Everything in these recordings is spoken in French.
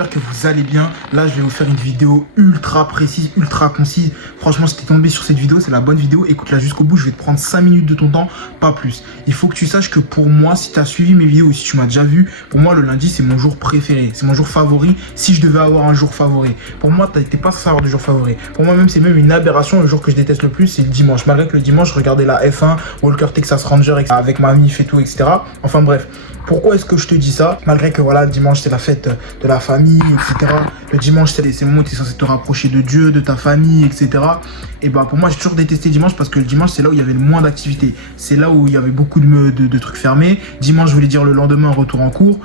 j'espère que vous allez bien. Là, je vais vous faire une vidéo ultra précise, ultra concise. Franchement, si t'es tombé sur cette vidéo, c'est la bonne vidéo. Écoute-la jusqu'au bout, je vais te prendre 5 minutes de ton temps, pas plus. Il faut que tu saches que pour moi, si tu as suivi mes vidéos, si tu m'as déjà vu, pour moi, le lundi, c'est mon jour préféré. C'est mon jour favori, si je devais avoir un jour favori. Pour moi, t'es pas censé avoir de jour favori. Pour moi, même, c'est même une aberration. Le jour que je déteste le plus, c'est le dimanche. Malgré que le dimanche, je regardais la F1, Walker Texas Ranger, avec ma mif et tout, etc. Enfin bref. Pourquoi est-ce que je te dis ça? Malgré que voilà, le dimanche c'est la fête de la famille, etc. Le dimanche c'est le moment où tu es censé te rapprocher de Dieu, de ta famille, etc. Et bah pour moi j'ai toujours détesté dimanche parce que le dimanche c'est là où il y avait le moins d'activité. C'est là où il y avait beaucoup de trucs fermés. Dimanche je voulais dire le lendemain retour en cours.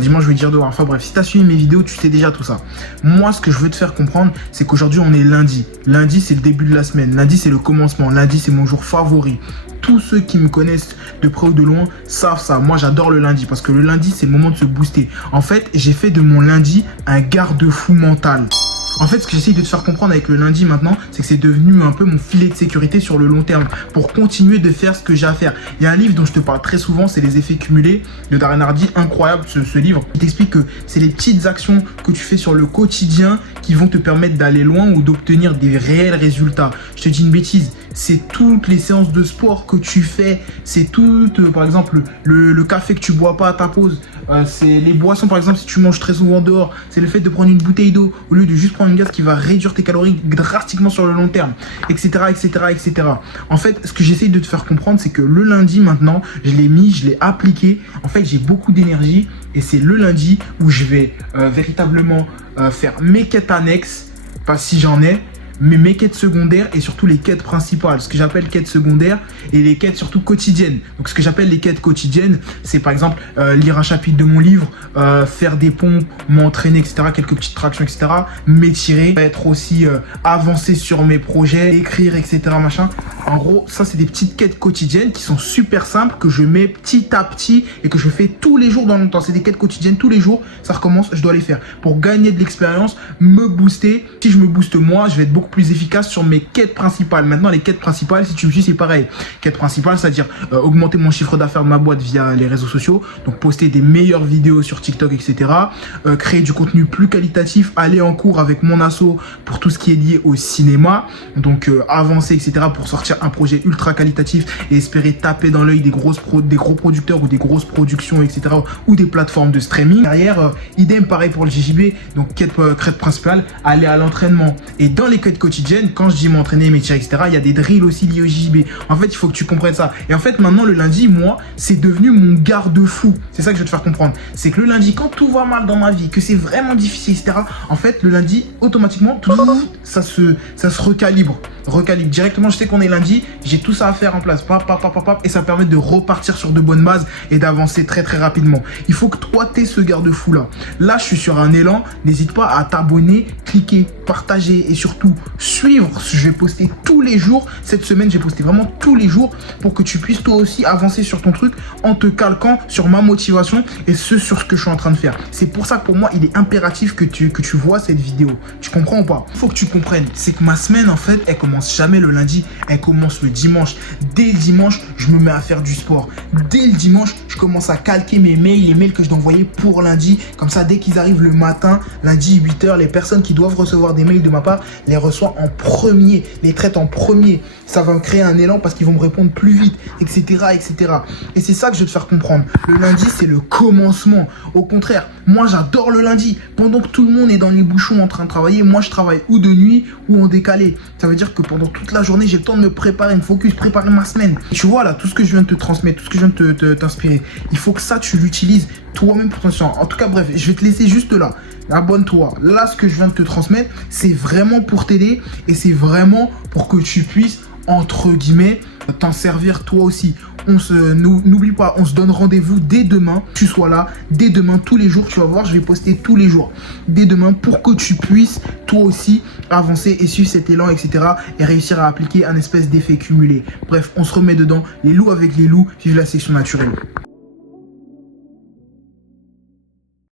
Dimanche je voulais dire dehors. Enfin bref, si tu as suivi mes vidéos, tu sais déjà tout ça. Moi ce que je veux te faire comprendre, c'est qu'aujourd'hui on est lundi. Lundi c'est le début de la semaine. Lundi c'est le commencement. Lundi c'est mon jour favori. Tous ceux qui me connaissent de près ou de loin savent ça. Moi, j'adore le lundi parce que le lundi, c'est le moment de se booster. En fait, j'ai fait de mon lundi un garde-fou mental. En fait, ce que j'essaye de te faire comprendre avec le lundi maintenant, c'est que c'est devenu un peu mon filet de sécurité sur le long terme pour continuer de faire ce que j'ai à faire. Il y a un livre dont je te parle très souvent, c'est Les effets cumulés de Darren Hardy. Incroyable ce livre. Il t'explique que c'est les petites actions que tu fais sur le quotidien qui vont te permettre d'aller loin ou d'obtenir des réels résultats. Je te dis une bêtise, c'est toutes les séances de sport que tu fais, c'est tout, par exemple, le café que tu bois pas à ta pause, c'est les boissons, par exemple, si tu manges très souvent dehors, c'est le fait de prendre une bouteille d'eau au lieu de juste prendre une gaz qui va réduire tes calories drastiquement sur le long terme, etc., etc., etc. En fait, ce que j'essaye de te faire comprendre, c'est que le lundi, maintenant, je l'ai mis, je l'ai appliqué. En fait, j'ai beaucoup d'énergie et c'est le lundi où je vais véritablement faire mes quêtes annexes, pas si j'en ai, mais mes quêtes secondaires et surtout les quêtes principales, ce que j'appelle quêtes secondaires et les quêtes surtout quotidiennes. Donc ce que j'appelle les quêtes quotidiennes, c'est par exemple lire un chapitre de mon livre, faire des pompes, m'entraîner, etc., quelques petites tractions, etc., m'étirer, être aussi avancé sur mes projets, écrire, etc., machin. En gros, ça c'est des petites quêtes quotidiennes qui sont super simples, que je mets petit à petit et que je fais tous les jours dans mon temps. C'est des quêtes quotidiennes, tous les jours, ça recommence, je dois les faire pour gagner de l'expérience, me booster. Si je me booste moi, je vais être beaucoup plus efficace sur mes quêtes principales. Maintenant, les quêtes principales, si tu me suis, c'est pareil. Quête principale, c'est-à-dire augmenter mon chiffre d'affaires de ma boîte via les réseaux sociaux, donc poster des meilleures vidéos sur TikTok, etc. Créer du contenu plus qualitatif, aller en cours avec mon asso pour tout ce qui est lié au cinéma, donc avancer, etc. pour sortir un projet ultra qualitatif et espérer taper dans l'œil des gros producteurs ou des grosses productions, etc. ou des plateformes de streaming. Derrière, idem, pareil pour le JJB, donc quête principale, aller à l'entraînement. Et dans les quêtes quotidienne, quand je dis m'entraîner, m'étirer, etc., il y a des drills aussi liés au JJB. En fait, il faut que tu comprennes ça. Et en fait, maintenant, le lundi, moi, c'est devenu mon garde-fou. C'est ça que je vais te faire comprendre. C'est que le lundi, quand tout va mal dans ma vie, que c'est vraiment difficile, etc., en fait, le lundi, automatiquement, ça se recalibre. Directement, je sais qu'on est lundi, j'ai tout ça à faire en place. Et ça permet de repartir sur de bonnes bases et d'avancer très, très rapidement. Il faut que toi, tu aies ce garde-fou là. Là, je suis sur un élan. N'hésite pas à t'abonner, cliquer, partager et surtout suivre. Je vais poster tous les jours. Cette semaine, j'ai posté vraiment tous les jours pour que tu puisses toi aussi avancer sur ton truc en te calquant sur ma motivation et sur ce que je suis en train de faire. C'est pour ça que pour moi, il est impératif que tu vois cette vidéo. Tu comprends ou pas? Il faut que tu comprennes. C'est que ma semaine, en fait, elle commence jamais le lundi. Elle commence le dimanche. Dès le dimanche, je me mets à faire du sport. Dès le dimanche, je commence à calquer mes mails, les mails que je dois envoyer pour lundi. Comme ça, dès qu'ils arrivent le matin, lundi 8h, les personnes qui doivent recevoir des mails de ma part, les reçoit en premier, les traite en premier. Ça va me créer un élan parce qu'ils vont me répondre plus vite, etc., etc. Et c'est ça que je veux te faire comprendre. Le lundi, c'est le commencement. Au contraire, moi, j'adore le lundi. Pendant que tout le monde est dans les bouchons en train de travailler, moi, je travaille ou de nuit ou en décalé. Ça veut dire que pendant toute la journée, j'ai le temps de me préparer, me focus, préparer ma semaine. Et tu vois, là, tout ce que je viens de te transmettre, tout ce que je viens de t'inspirer, il faut que ça, tu l'utilises toi-même pour ton sens. En tout cas, bref, je vais te laisser juste là. Abonne-toi. Là, ce que je viens de te transmettre, c'est vraiment pour t'aider et c'est vraiment pour que tu puisses, entre guillemets, t'en servir toi aussi. N'oublie pas, on se donne rendez-vous dès demain. Tu sois là, dès demain, tous les jours. Tu vas voir, je vais poster tous les jours. Dès demain, pour que tu puisses, toi aussi, avancer et suivre cet élan, etc. et réussir à appliquer un espèce d'effet cumulé. Bref, on se remet dedans. Les loups avec les loups, vive la sélection naturelle.